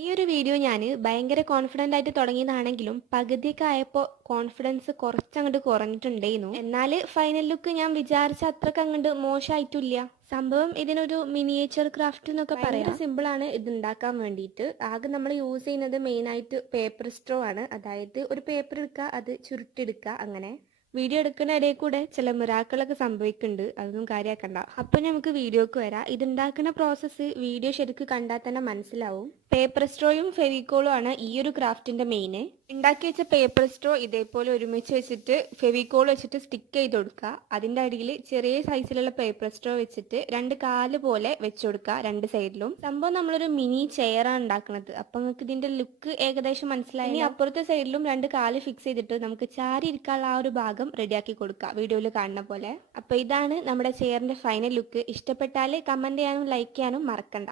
ഈ ഒരു വീഡിയോ ഞാൻ ഭയങ്കര കോൺഫിഡൻ്റ് ആയിട്ട് തുടങ്ങിയതാണെങ്കിലും പകുതിയൊക്കെ ആയപ്പോൾ കോൺഫിഡൻസ് കുറച്ചങ്ങോട്ട് കുറഞ്ഞിട്ടുണ്ടായിരുന്നു. എന്നാൽ ഫൈനൽ ലുക്ക് ഞാൻ വിചാരിച്ച അത്രക്ക് അങ്ങോട്ട് മോശമായിട്ടില്ല. സംഭവം ഇതിനൊരു മിനിയേച്ചർ ക്രാഫ്റ്റ് എന്നൊക്കെ പറയാം. സിമ്പിളാണ് ഇത് ഉണ്ടാക്കാൻ വേണ്ടിയിട്ട്. ആകെ നമ്മൾ യൂസ് ചെയ്യുന്നത് മെയിനായിട്ട് പേപ്പർ സ്ട്രോ ആണ്. അതായത് ഒരു പേപ്പർ എടുക്കുക, അത് ചുരുട്ടിയെടുക്കുക. അങ്ങനെ വീഡിയോ എടുക്കുന്ന ഇടയിൽ കൂടെ ചില മിറാക്കളൊക്കെ സംഭവിക്കുന്നുണ്ട്, അതൊന്നും കാര്യമാക്കണ്ട. അപ്പം നമുക്ക് വീഡിയോക്ക് വരാം. ഇതുണ്ടാക്കുന്ന പ്രോസസ്സ് വീഡിയോ ശരിക്കും കണ്ടാൽ തന്നെ മനസ്സിലാവും. പേപ്പർ സ്ട്രോയും ഫെവിക്കോളും ആണ് ഈ ഒരു ക്രാഫ്റ്റിന്റെ മെയിൻ. ഉണ്ടാക്കി വെച്ച പേപ്പർ സ്ട്രോ ഇതേപോലെ ഒരുമിച്ച് വെച്ചിട്ട് ഫെവിക്കോൾ വെച്ചിട്ട് സ്റ്റിക്ക് ചെയ്ത് കൊടുക്കുക. അതിന്റെ അടിയിൽ ചെറിയ സൈസിലുള്ള പേപ്പർ സ്ട്രോ വെച്ചിട്ട് രണ്ട് കാല് പോലെ വെച്ചു കൊടുക്കുക രണ്ട് സൈഡിലും. സംഭവം നമ്മളൊരു മിനി ചെയറാണ് ഉണ്ടാക്കുന്നത്. അപ്പൊ നിങ്ങൾക്ക് ഇതിന്റെ ലുക്ക് ഏകദേശം മനസ്സിലായി. ഇനി അപ്പുറത്തെ സൈഡിലും രണ്ട് കാല് ഫിക്സ് ചെയ്തിട്ട് നമുക്ക് ചാരി ഇരിക്കാനുള്ള ആ ഒരു ഭാഗം റെഡിയാക്കി കൊടുക്കുക, വീഡിയോയിൽ കാണുന്ന പോലെ. അപ്പൊ ഇതാണ് നമ്മുടെ ചെയറിന്റെ ഫൈനൽ ലുക്ക്. ഇഷ്ടപ്പെട്ടാൽ കമന്റ് ചെയ്യാനും ലൈക്ക് ചെയ്യാനും മറക്കണ്ട.